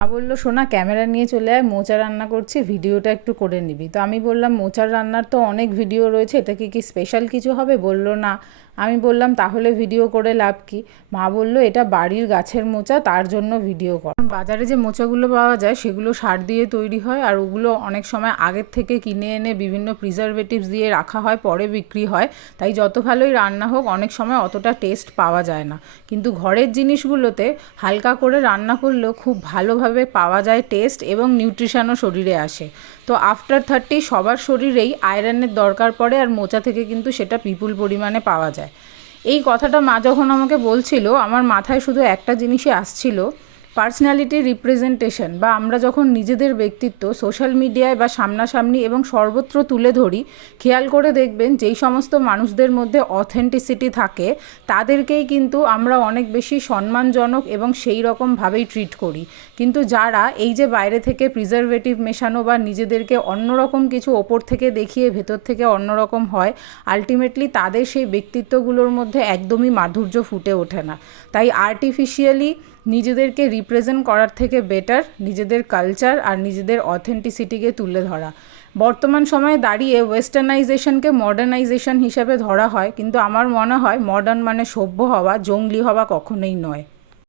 মা বলল, সোনা, ক্যামেরা নিয়ে চলে আয় মোচা রান্না করছি, ভিডিওটা একটু করে নিবি। তো আমি বললাম, মোচার রান্নার তো অনেক ভিডিও রয়েছে এটা কি কি স্পেশাল কিছু হবে? বলল, না। আমি বললাম, তাহলে ভিডিও করে লাভ কি? মা বলল, এটা বাড়ির গাছের মোচা, তার জন্য ভিডিও কর। বাজারে যে মোচাগুলো পাওয়া যায়, সেগুলো সার দিয়ে তৈরি হয় আর ওগুলো অনেক সময় আগের থেকে কিনে এনে বিভিন্ন প্রিজারভেটিভস দিয়ে রাখা হয়, পরে বিক্রি হয়। তাই যত ভালোই রান্না হোক, অনেক সময় অতটা টেস্ট পাওয়া যায় না। কিন্তু ঘরের জিনিসগুলোতে হালকা করে রান্না করলেও খুব ভালোভাবে পাওয়া যায় টেস্ট এবং নিউট্রিশনও শরীরে আসে। তো আফটার থার্টি সবার শরীরেই আয়রনের দরকার পড়ে আর মোচা থেকে কিন্তু সেটা বিপুল পরিমাণে পাওয়া যায়। এই কথাটা মা যখন আমাকে বলছিল আমার মাথায় শুধু একটা জিনিসই আসছিল পার্সোনালিটি রিপ্রেজেন্টেশন বা আমরা যখন নিজেদের ব্যক্তিত্ব সোশ্যাল মিডিয়ায় বা সামনাসামনি এবং সর্বত্র তুলে ধরি, খেয়াল করে দেখবেন যেই সমস্ত মানুষদের মধ্যে অথেন্টিসিটি থাকে, তাদেরকেই কিন্তু আমরা অনেক বেশি সম্মানজনক এবং সেই রকমভাবেই ট্রিট করি। কিন্তু যারা এই যে বাইরে থেকে প্রিজারভেটিভ মেশানো বা নিজেদেরকে অন্যরকম কিছু ওপর থেকে দেখিয়ে ভেতর থেকে অন্যরকম হয় আলটিমেটলি তাদের সেই ব্যক্তিত্বগুলোর মধ্যে একদমই মাধুর্য ফুটে ওঠে না। তাই আর্টিফিশিয়ালি নিজেদেরকে রিপ্রেজেন্ট করার থেকে বেটার নিজেদের কালচার আর নিজেদের অথেন্টিসিটিকে তুলে ধরা। বর্তমান সময়ে দাঁড়িয়ে ওয়েস্টার্নাইজেশনকে মডার্নাইজেশন হিসাবে ধরা হয়, কিন্তু আমার মনে হয় মডার্ন মানে সভ্য হওয়া, জঙ্গলি হওয়া কখনোই নয়।